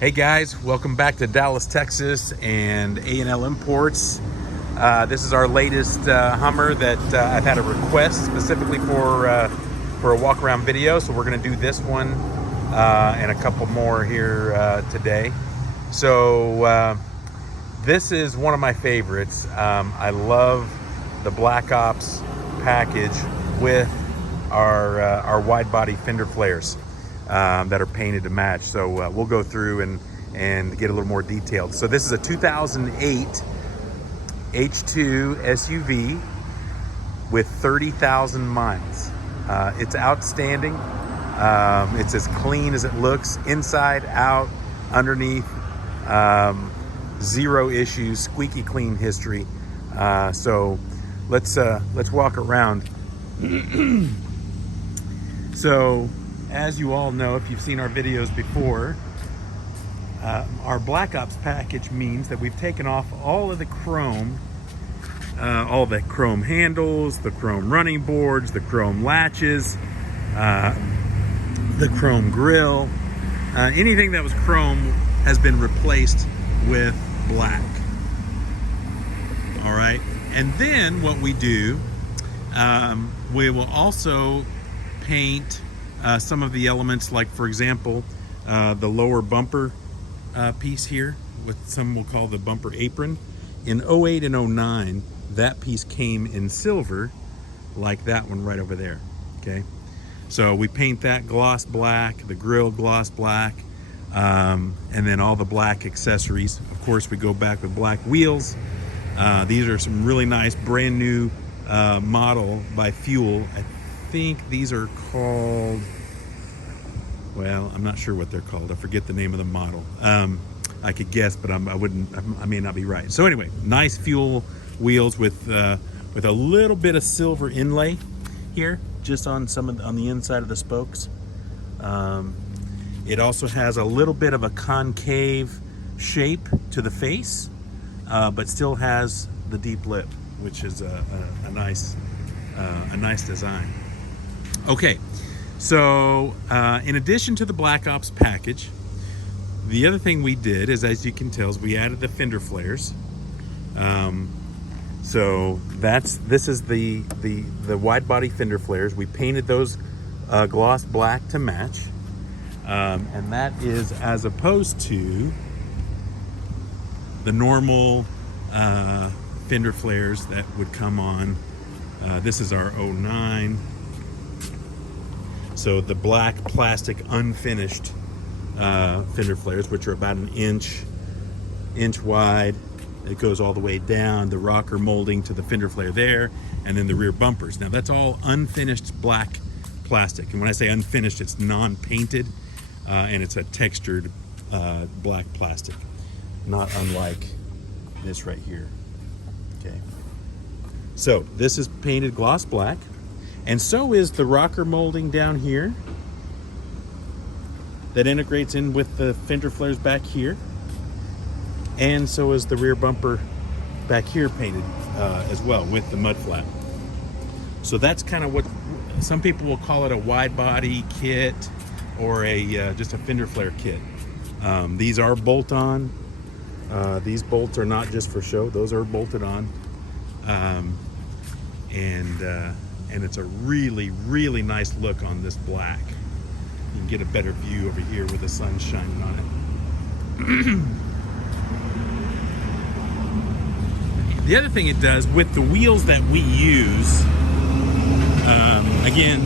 Hey guys, welcome back to Dallas, Texas and A&L Imports. This is our latest Hummer that I've had a request specifically for a walk around video. So we're gonna do this one and a couple more here today. So this is one of my favorites. I love the Black Ops package with our wide body fender flares. That are painted to match. So we'll go through and get a little more detailed. So this is a 2008 H2 SUV with 30,000 miles. It's outstanding. It's as clean as it looks, inside, out, underneath. Zero issues, squeaky clean history. So let's walk around. So, as you all know, if you've seen our videos before, our Black Ops package means that we've taken off all of the chrome, all the chrome handles, the chrome running boards, the chrome latches, the chrome grill. Anything that was chrome has been replaced with black. All right, and then what we do, we will also paint some of the elements, like for example the lower bumper piece here, what some will call the bumper apron. In 08 and 09 that piece came in silver, like that one right over there. Okay, so we paint that gloss black, the grill gloss black, and then all the black accessories. Of course, we go back with black wheels. These are some really nice brand new model by Fuel. I think these are called, well, I'm not sure what they're called. I forget the name of the model. I could guess, but I may not be right. So anyway, nice Fuel wheels with a little bit of silver inlay here, just on on the inside of the spokes. It also has a little bit of a concave shape to the face, but still has the deep lip, which is a nice design. Okay, so in addition to the Black Ops package, the other thing we did is, as you can tell, is we added the fender flares. So this is the wide body fender flares. We painted those gloss black to match, and that is as opposed to the normal fender flares that would come on. This is our 09. So the black plastic unfinished fender flares, which are about an inch wide. It goes all the way down, the rocker molding to the fender flare there, and then the rear bumpers. Now that's all unfinished black plastic. And when I say unfinished, it's non-painted, and it's a textured black plastic, not unlike this right here. Okay. So this is painted gloss black. And so is the rocker molding down here that integrates in with the fender flares back here. And so is the rear bumper back here painted as well with the mud flap. So that's kind of what some people will call it, a wide body kit or just a fender flare kit. These are bolt on. These bolts are not just for show, those are bolted on. And it's a really, really nice look on this black. You can get a better view over here with the sun shining on it. The other thing it does with the wheels that we use, again,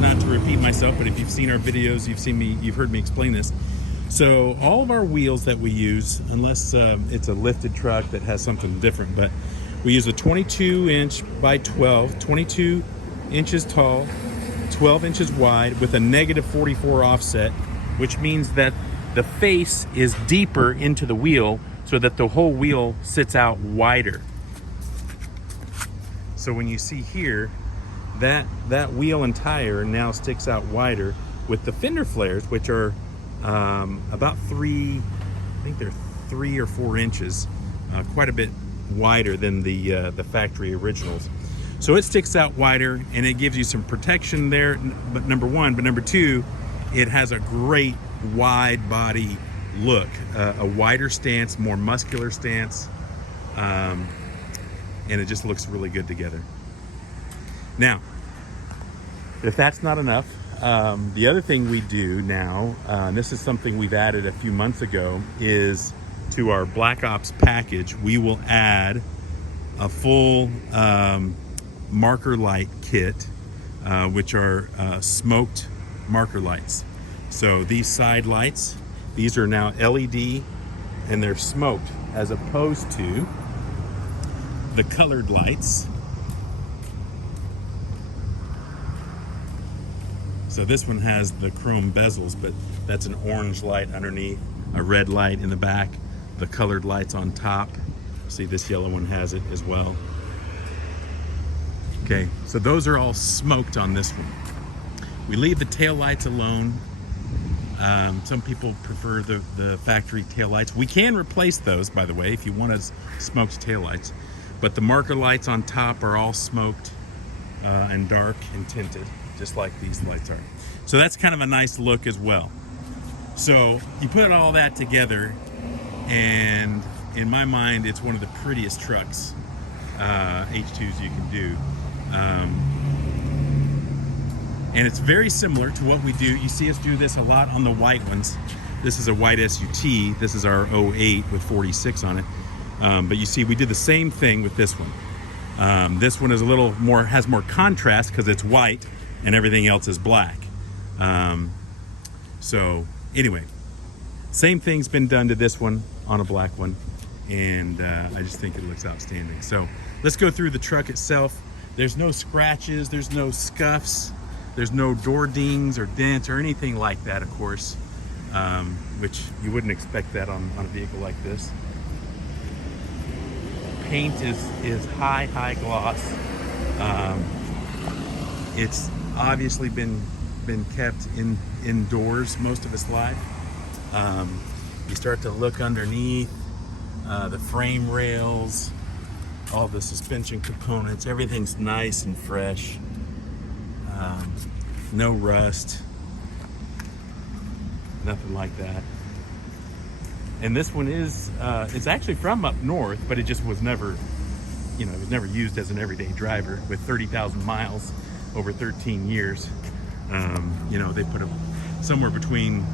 not to repeat myself, but if you've seen our videos, you've heard me explain this. So all of our wheels that we use, unless it's a lifted truck that has something different, but we use a 22 inch by 12, 22 inches tall, 12 inches wide with a -44 offset, which means that the face is deeper into the wheel so that the whole wheel sits out wider. So when you see here, that wheel and tire now sticks out wider with the fender flares, which are about I think they're 3 or 4 inches, quite a bit wider than the factory originals. So it sticks out wider and it gives you some protection there, but number one. But number two, it has a great wide body look, a wider stance, more muscular stance, and it just looks really good together. Now, if that's not enough, the other thing we do now, and this is something we've added a few months ago, is to our Black Ops package, we will add a full marker light kit, which are smoked marker lights. So these side lights, these are now LED and they're smoked, as opposed to the colored lights. So this one has the chrome bezels, but that's an orange light underneath, a red light in the back, the colored lights on top. See, this yellow one has it as well. Okay, so those are all smoked on this one. We leave the tail lights alone. Some people prefer the factory tail lights. We can replace those, by the way, if you want us smoked tail lights. But the marker lights on top are all smoked and dark and tinted, just like these lights are. So that's kind of a nice look as well. So you put all that together, and in my mind, it's one of the prettiest trucks, H2s, you can do. And it's very similar to what we do. You see us do this a lot on the white ones. This is a white SUT. This is our 08 with 46 on it. But you see, we did the same thing with this one. This one is a little more, has more contrast because it's white and everything else is black. So anyway, same thing's been done to this one on a black one. And I just think it looks outstanding. So let's go through the truck itself. There's no scratches, there's no scuffs, there's no door dings or dents or anything like that, of course, which you wouldn't expect that on a vehicle like this. Paint is high gloss. It's obviously been kept indoors most of its life. You start to look underneath, the frame rails, all the suspension components, everything's nice and fresh. No rust, nothing like that. And this one is, it's actually from up north, but it just was never, it was never used as an everyday driver. With 30,000 miles over 13 years, they put somewhere between,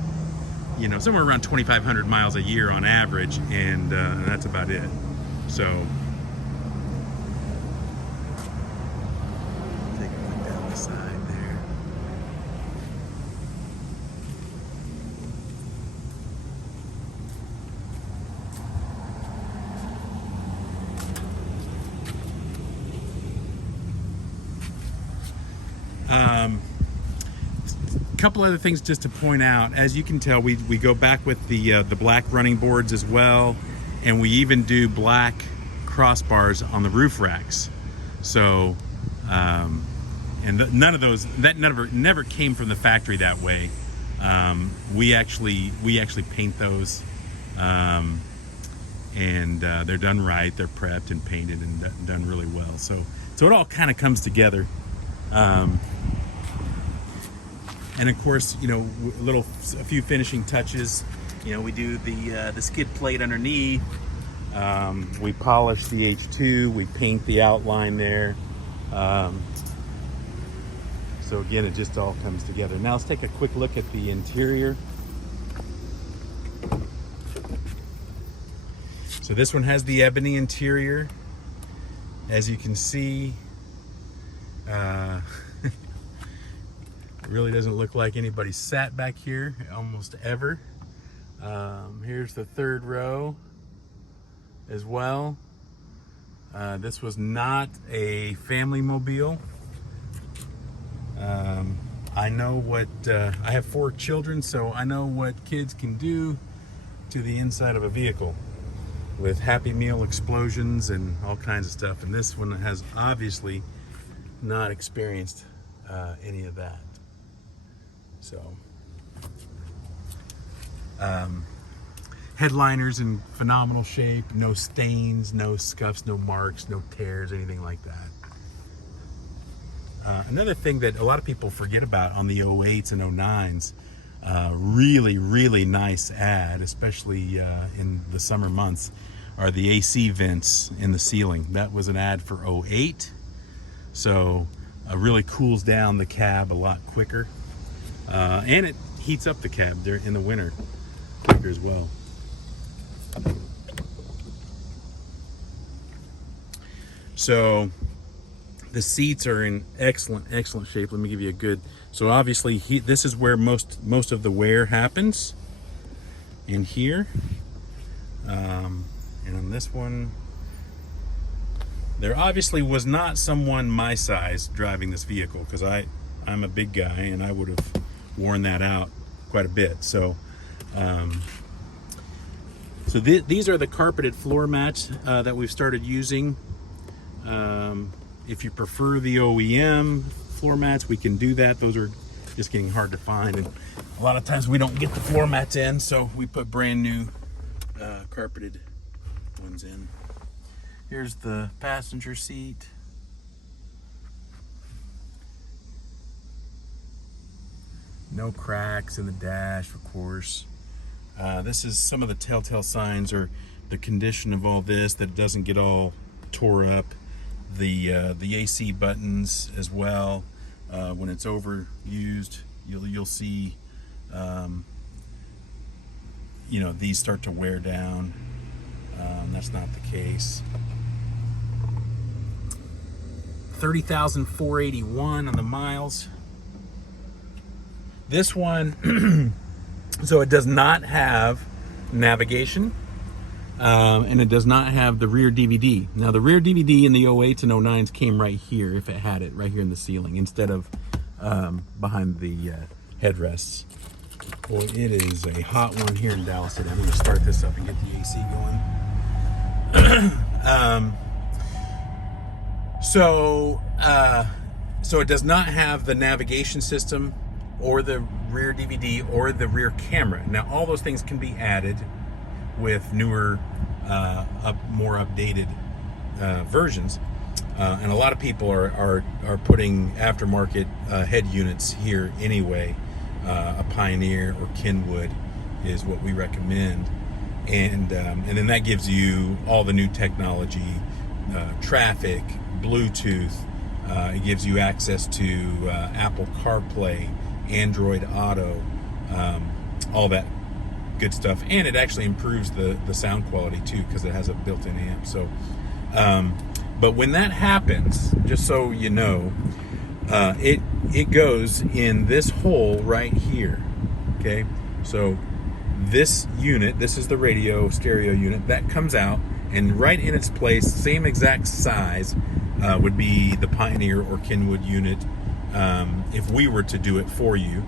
somewhere around 2,500 miles a year on average, and that's about it. So take a look down the side there. A couple other things just to point out. As you can tell, we go back with the black running boards as well, and we even do black crossbars on the roof racks. So, and none of those, that never came from the factory that way. We actually paint those, and they're done right. They're prepped and painted and done really well. So it all kind of comes together. And of course, a few finishing touches. We do the skid plate underneath. We polish the H2. We paint the outline there. So again, it just all comes together. Now let's take a quick look at the interior. So this one has the ebony interior. As you can see, it really doesn't look like anybody sat back here almost ever. Here's the third row as well. This was not a family mobile. I know what, I have 4 children, so I know what kids can do to the inside of a vehicle with Happy Meal explosions and all kinds of stuff. And this one has obviously not experienced any of that. So, headliners in phenomenal shape, no stains, no scuffs, no marks, no tears, anything like that. Another thing that a lot of people forget about on the 08s and 09s, really, really nice add, especially in the summer months, are the AC vents in the ceiling. That was an add for '08, so really cools down the cab a lot quicker, and it heats up the cab there in the winter quicker as well. So the seats are in excellent shape. Let me give you a good. So obviously this is where most of the wear happens, in here, and on this one, there obviously was not someone my size driving this vehicle, because I'm a big guy and I would have worn that out quite a bit. So these are the carpeted floor mats that we've started using. If you prefer the OEM floor mats, we can do that. Those are just getting hard to find, and a lot of times we don't get the floor mats in, so we put brand new carpeted ones in. Here's the passenger seat. No cracks in the dash, of course. This is some of the telltale signs, or the condition of all this, that it doesn't get all tore up. The AC buttons as well. When it's overused, you'll see, these start to wear down. That's not the case. 30,481 on the miles. This one, so it does not have navigation. And it does not have the rear DVD. Now, the rear DVD in the 08s and 09s came right here, if it had it, right here in the ceiling, instead of behind the headrests. Well, it is a hot one here in Dallas today. I'm going to start this up and get the AC going. So it does not have the navigation system, or the rear DVD, or the rear camera. Now, all those things can be added with newer, more updated versions, and a lot of people are putting aftermarket head units here anyway. A Pioneer or Kenwood is what we recommend, and then that gives you all the new technology, traffic, Bluetooth. It gives you access to Apple CarPlay, Android Auto, all that good stuff, and it actually improves the sound quality too, because it has a built-in amp. So but when that happens, just so you know, it goes in this hole right here. Okay, so this unit, this is the radio stereo unit, that comes out, and right in its place, same exact size, would be the Pioneer or Kenwood unit, if we were to do it for you.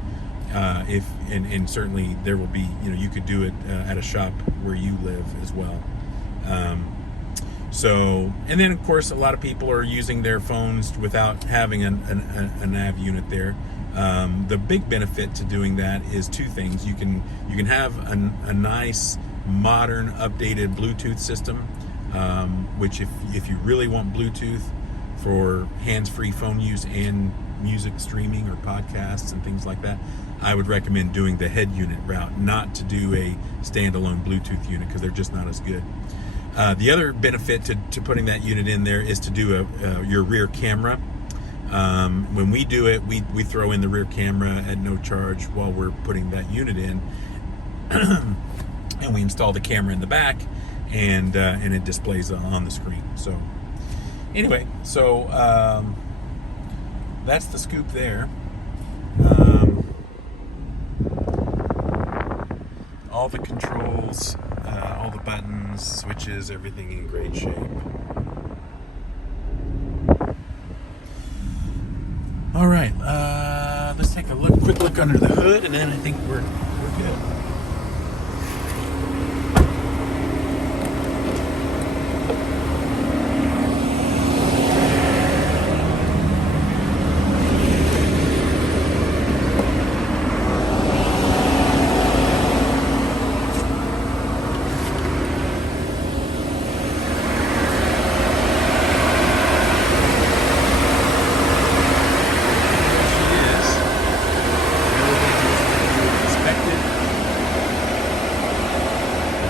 And certainly there will be, you could do it at a shop where you live as well. And then of course a lot of people are using their phones without having a nav unit there. The big benefit to doing that is two things. You can have a nice, modern, updated Bluetooth system, which if you really want Bluetooth for hands-free phone use and music streaming or podcasts and things like that, I would recommend doing the head unit route, not to do a standalone Bluetooth unit, because they're just not as good. The other benefit to putting that unit in there is to do your rear camera. When we do it, we throw in the rear camera at no charge while we're putting that unit in, and we install the camera in the back, and it displays on the screen. So anyway, that's the scoop there. All the controls, all the buttons, switches, everything in great shape. All right, let's take a quick look under the hood, and then I think we're good.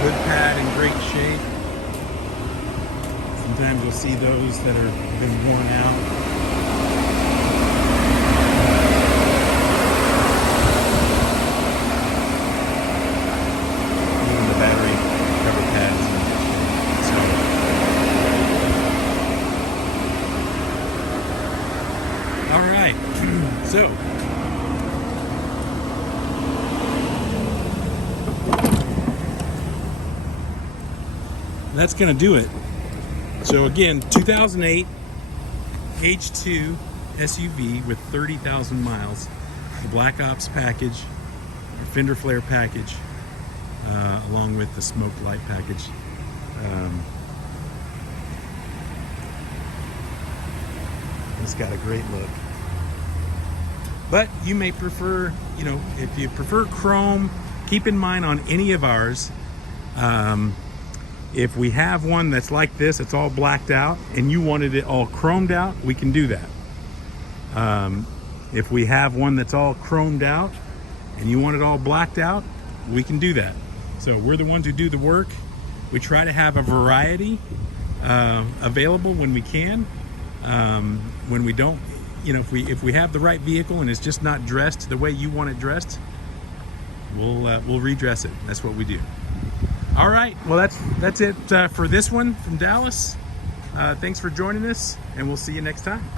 Hood pad in great shape. Sometimes you'll see those that are been worn out. Even the battery cover pad is in good shape. So, all right. So, that's gonna do it. So again, 2008 H2 SUV with 30,000 miles, the Black Ops package, the Fender flare package, along with the smoke light package. It's got a great look. But you may prefer, you know, if you prefer chrome, keep in mind on any of ours, if we have one that's like this, it's all blacked out, and you wanted it all chromed out, we can do that. If we have one that's all chromed out and you want it all blacked out, we can do that. So we're the ones who do the work. We try to have a variety available when we can. When we don't, you know, if we have the right vehicle and it's just not dressed the way you want it dressed, we'll redress it. That's what we do. All right, well that's it for this one from Dallas. Thanks for joining us, and we'll see you next time.